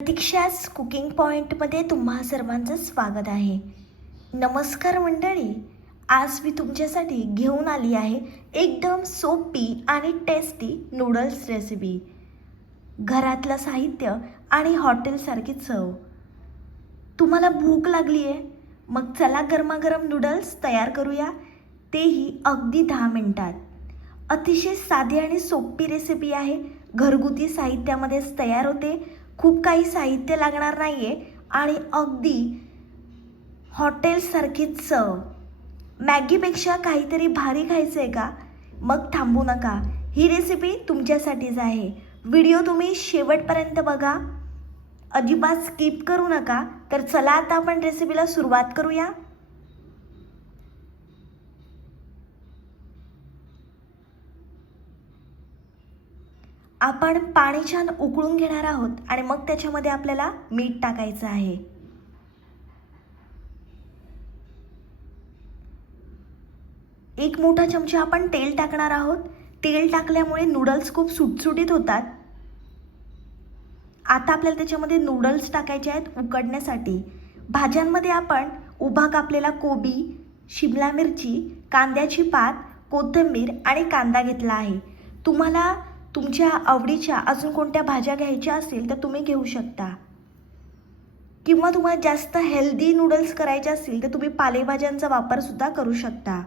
प्रतीक्षाच cooking पॉईंटमध्ये तुम्हा सर्वांचं स्वागत आहे. नमस्कार मंडळी आज मी तुमच्यासाठी घेऊन आली आहे एकदम सोपी आणि टेस्टी नूडल्स रेसिपी घरातलं साहित्य आणि हॉटेलसारखी चव. तुम्हाला भूक लागली आहे? मग चला गरमागरम नूडल्स तयार करूया. तेही अगदी दहा मिनटात. अतिशय साधी आणि सोपी रेसिपी आहे. घरगुती साहित्यामध्येच तयार होते. खूप काही साहित्य लागणार नाही आहे आणि अगदी हॉटेलसारखी चव मॅगीपेक्षा काहीतरी भारी खायचं आहे का? मग थांबू नका. ही रेसिपी तुमच्यासाठीच आहे. व्हिडिओ तुम्ही शेवटपर्यंत बघा. अजिबात स्किप करू नका. तर चला आता आपण रेसिपीला सुरुवात करूया. आपण पाणी छान उकळून घेणार आहोत आणि मग त्याच्यामध्ये आपल्याला मीठ टाकायचं आहे. एक मोठा चमचा आपण तेल टाकणार आहोत. तेल टाकल्यामुळे नूडल्स खूप सुटसुटीत होतात. आता आपल्याला त्याच्यामध्ये नूडल्स टाकायचे आहेत उकडण्यासाठी. भाज्यांमध्ये आपण उभा कापलेला कोबी शिमला मिरची कांद्याची पात कोथिंबीर आणि कांदा घेतला आहे. तुम्हाला तुमच्या आवडीच्या अजून कोणत्या भाज्या घ्यायच्या असतील तर तुम्ही घेऊ शकता. किंवा तुम्हाला जास्त हेल्दी नूडल्स करायचे असतील तर तुम्ही पालेभाज्यांचा वापर सुद्धा करू शकता.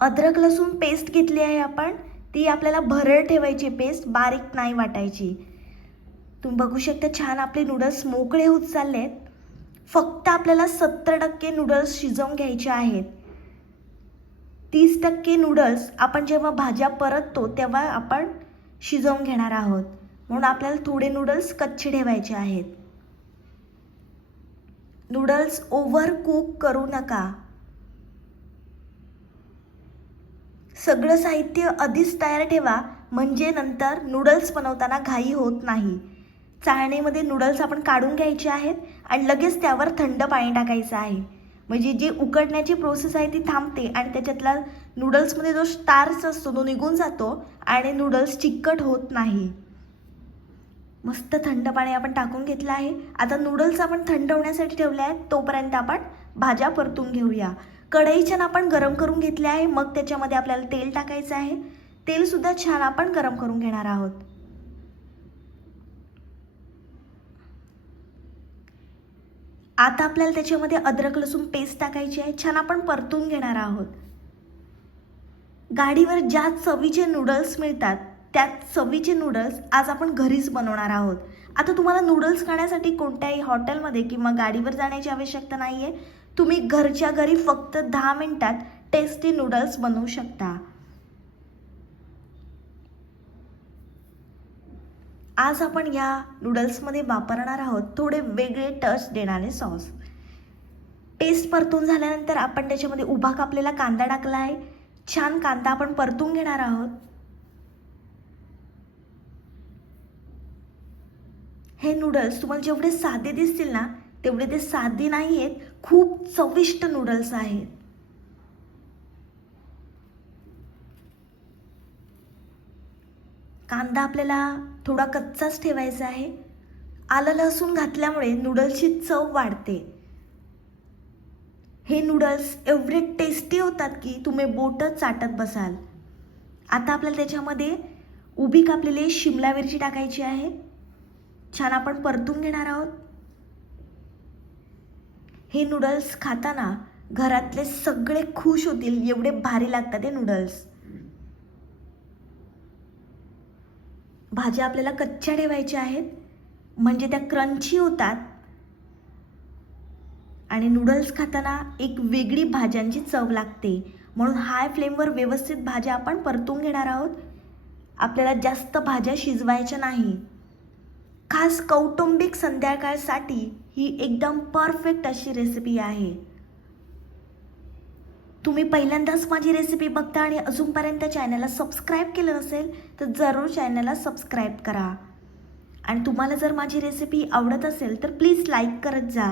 अद्रक लसूण पेस्ट घेतली आहे आपण ती आपल्याला भरड ठेवायची पेस्ट बारीक नाही वाटायची. तुम्ही बघू शकता छान आपले नूडल्स मोकळे होत चालले आहेत फक्त आपल्याला सत्तर टक्के नूडल्स शिजवून घ्यायचे आहेत. तीस टक्के नूडल्स आपण जेव्हा भाज्या परततो तेव्हा आपण शिजवून घेणार आहोत. म्हणून आपल्याला थोडे नूडल्स कच्चे ठेवायचे आहेत. नूडल्स ओव्हर कुक करू नका. सगळं साहित्य आधीच तयार ठेवा म्हणजे नंतर नूडल्स बनवताना घाई होत नाही. चाळणीमध्ये नूडल्स आपण काढून घ्यायचे आहेत आणि लगेच त्यावर थंड पाणी टाकायचं आहे. म्हणजे जी उकडण्याची प्रोसेस आहे ती थांबते आणि त्याच्यातला नूडल्समध्ये जो स्टार्स असतो तो निघून जातो आणि नूडल्स चिकट होत नाही. मस्त थंड पाणी आपण टाकून घेतलं आहे. आता नूडल्स आपण थंड होण्यासाठी ठेवले आहेत तोपर्यंत आपण भाज्या परतून घेऊया. कढई छान आपण गरम करून घेतले आहे मग त्याच्यामध्ये आपल्याला तेल टाकायचं आहे. तेलसुद्धा छान आपण गरम करून घेणार आहोत. आता आपल्याला त्याच्यामध्ये अद्रक लसूण पेस्ट टाकायची आहे. छान आपण परतून घेणार आहोत. गाडीवर ज्या चवीचे नूडल्स मिळतात त्या चवीचे नूडल्स आज आपण घरीच बनवणार आहोत. आता तुम्हाला नूडल्स खाण्यासाठी कोणत्याही हॉटेलमध्ये किंवा गाडीवर जाण्याची आवश्यकता नाही आहे तुम्ही घरच्या घरी फक्त दहा मिनटात टेस्टी नूडल्स बनवू शकता. आज आपण या नूडल्समध्ये वापरणार आहोत थोडे वेगळे टच देणारे सॉस पेस्ट परतून झाल्यानंतर आपण त्याच्यामध्ये उभा कापलेला कांदा टाकला आहे. छान कांदा आपण परतून घेणार आहोत. हे नूडल्स तुम्हाला जेवढे साधे दिसतील ना तेवढे ते साधे नाही आहेत खूप चविष्ट नूडल्स आहेत. कांदा आपल्याला थोडा कच्चाच ठेवायचा आहे. आलं लसूण घातल्यामुळे नूडल्सची चव वाढते. हे नूडल्स एवढे टेस्टी होतात की तुम्ही बोटच चाटत बसाल. आता आपल्याला त्याच्यामध्ये उभी कापलेली शिमला मिरची टाकायची आहे. छान आपण परतून घेणार आहोत. हे नूडल्स खाताना घरातले सगळे खुश होतील एवढे भारी लागतात हे नूडल्स. भाज्या आपल्याला कच्च्या ठेवायच्या आहेत. म्हणजे त्या क्रंची होतात. आणि नूडल्स खाताना एक वेगळी भाज्यांची चव लागते. म्हणून हाय फ्लेमवर व्यवस्थित भाज्या आपण परतून घेणार आहोत. आपल्याला जास्त भाज्या शिजवायच्या नाही. खास कौटुंबिक संध्याकाळसाठी ही एकदम परफेक्ट अशी रेसिपी आहे. तुम्ही पहिल्यांदाच माझी रेसिपी बघता आणि अजूनपर्यंत चॅनलला सबस्क्राईब केलं नसेल तर जरूर चॅनलला सबस्क्राईब करा. आणि तुम्हाला जर माझी रेसिपी आवडत असेल तर प्लीज लाईक करत जा.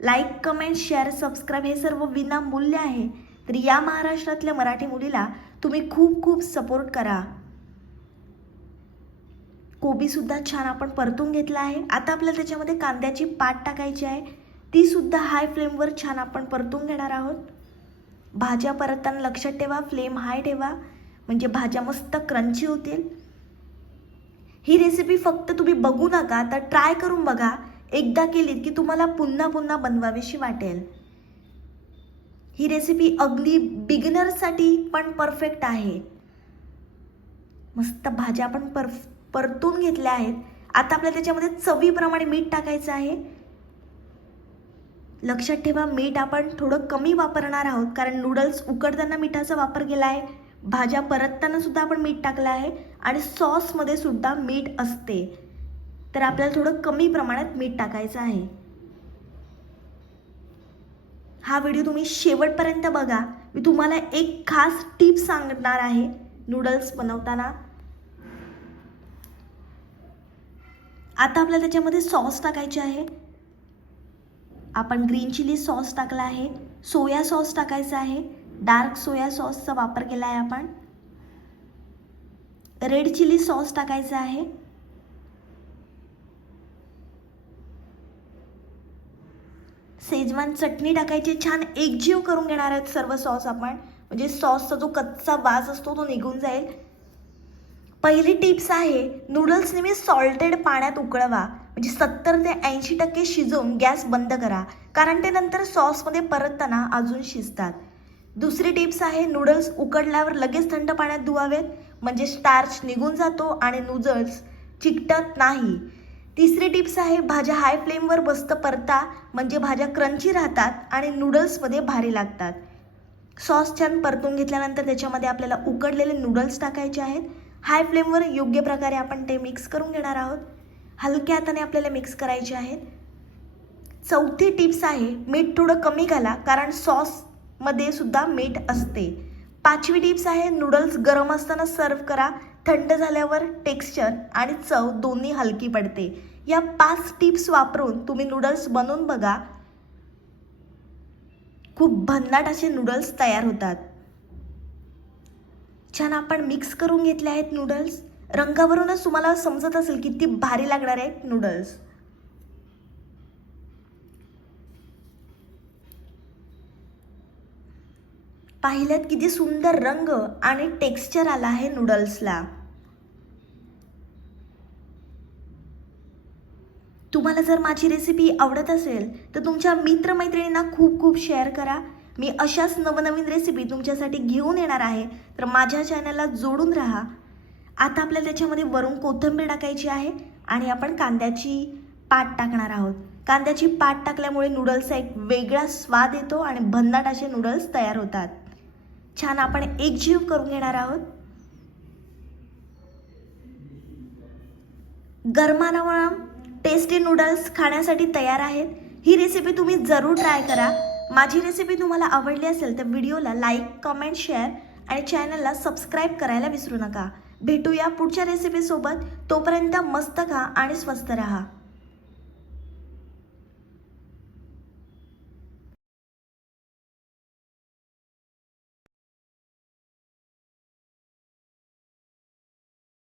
लाईक कमेंट शेअर सबस्क्राईब हे सर्व विनामूल्य आहे. तर या महाराष्ट्रातल्या मराठी मुलीला तुम्ही खूप खूप सपोर्ट करा. कोबीसुद्धा छान आपण परतून घेतला आहे. आता आपल्याला त्याच्यामध्ये कांद्याची पात टाकायची आहे. तीसुद्धा हाय फ्लेमवर छान आपण परतून घेणार आहोत. भाज्या परतताना लक्षात ठेवा फ्लेम हाय ठेवा. म्हणजे भाज्या मस्त क्रंची होतील. ही रेसिपी फक्त तुम्ही बघू नका तर ट्राय करून बघा. एकदा केलीत की तुम्हाला पुन्हा पुन्हा बनवावीशी वाटेल. ही रेसिपी अगदी बिगिनरसाठी पण परफेक्ट आहे. मस्त भाज्या आपण पर परतून घेतल्या आहेत. आता आपल्याला त्याच्यामध्ये चवीप्रमाणे मीठ टाकायचं आहे. लक्षात ठेवा मीठ आपण थोडं कमी वापरणार आहोत. कारण नूडल्स उकडताना मिठाचा वापर केला आहे. भाज्या परतताना सुद्धा आपण मीठ टाकलं आहे. आणि सॉसमध्ये सुद्धा मीठ असते. तर आपल्याला थोडं कमी प्रमाणात मीठ टाकायचं आहे. हा व्हिडिओ तुम्ही शेवटपर्यंत बघा. मी तुम्हाला एक खास टिप सांगणार आहे नूडल्स बनवताना. आता आपल्याला त्याच्यामध्ये सॉस टाकायचे आहे. आपण ग्रीन चिली सॉस टाकला आहे. सोया सॉस टाकायचा आहे. डार्क सोया सॉसचा वापर केला आहे आपण. रेड चिली सॉस टाकायचा आहे. सेजवान चटणी टाकायची. छान एकजीव करून घेणार आहेत सर्व सॉस आपण. म्हणजे सॉसचा जो कच्चा वास असतो तो निघून जाईल. पहिली टिप्स आहे नूडल्स नेहमी सॉल्टेड पाण्यात उकळवा. म्हणजे सत्तर ते ऐंशी टक्के शिजवून गॅस बंद करा. कारण ते नंतर सॉसमध्ये परतताना अजून शिजतात. दुसरी टिप्स आहे नूडल्स उकडल्यावर लगेच थंड पाण्यात धुवावेत. म्हणजे स्टार्च निघून जातो आणि नूडल्स चिकटत नाही. तिसरी टिप्स आहे भाज्या हाय फ्लेमवर बस्त परता. म्हणजे भाज्या क्रंची राहतात आणि नूडल्समध्ये भारी लागतात. सॉस छान परतून घेतल्यानंतर त्याच्यामध्ये आपल्याला उकडलेले नूडल्स टाकायचे आहेत. हाय फ्लेमवर योग्य प्रकारे आपण ते मिक्स करून घेणार आहोत. हलक्या हाताने आपल्याला मिक्स करायचे आहेत. चौथी टिप्स आहे मीठ थोडं कमी घाला कारण सॉसमध्ये सुद्धा मीठ असते. पाचवी टिप्स आहे नूडल्स गरम असताना सर्व करा. थंड झाल्यावर टेक्स्चर आणि चव दोन्ही हलकी पडते. या पाच टिप्स वापरून तुम्ही नूडल्स बनवून बघा. खूप भन्नाट असे नूडल्स तयार होतात. छान आपण मिक्स करून घेतले आहेत नूडल्स रंगावरूनच तुम्हाला समजत असेल किती भारी लागणार आहेत नूडल्स पाहिल्यात किती सुंदर रंग आणि टेक्स्चर आला आहे नूडल्सला तुम्हाला जर माझी रेसिपी आवडत असेल तर तुमच्या मित्रमैत्रिणींना खूप खूप शेअर करा. मी अशाच नवनवीन रेसिपी तुमच्यासाठी घेऊन येणार आहे. तर माझ्या चॅनलला जोडून राहा. आता आपल्याला त्याच्यामध्ये वरून कोथिंबीर टाकायची आहे आणि आपण कांद्याची पाट टाकणार आहोत. कांद्याची पाट टाकल्यामुळे नूडल्सचा एक वेगळा स्वाद येतो आणि भन्नाट असे नूडल्स तयार होतात. छान आपण एकजीव करून घेणार आहोत. गरमागरम टेस्टी नूडल्स खाण्यासाठी तयार आहेत. ही रेसिपी तुम्ही जरूर ट्राय करा. माझी रेसिपी तुम्हाला आवडली असेल तर व्हिडिओला लाईक कमेंट शेअर आणि चॅनलला सबस्क्राईब करायला विसरू नका. भेटूया पुढच्या रेसिपीसोबत तोपर्यंत मस्त खा आणि स्वस्त रहा.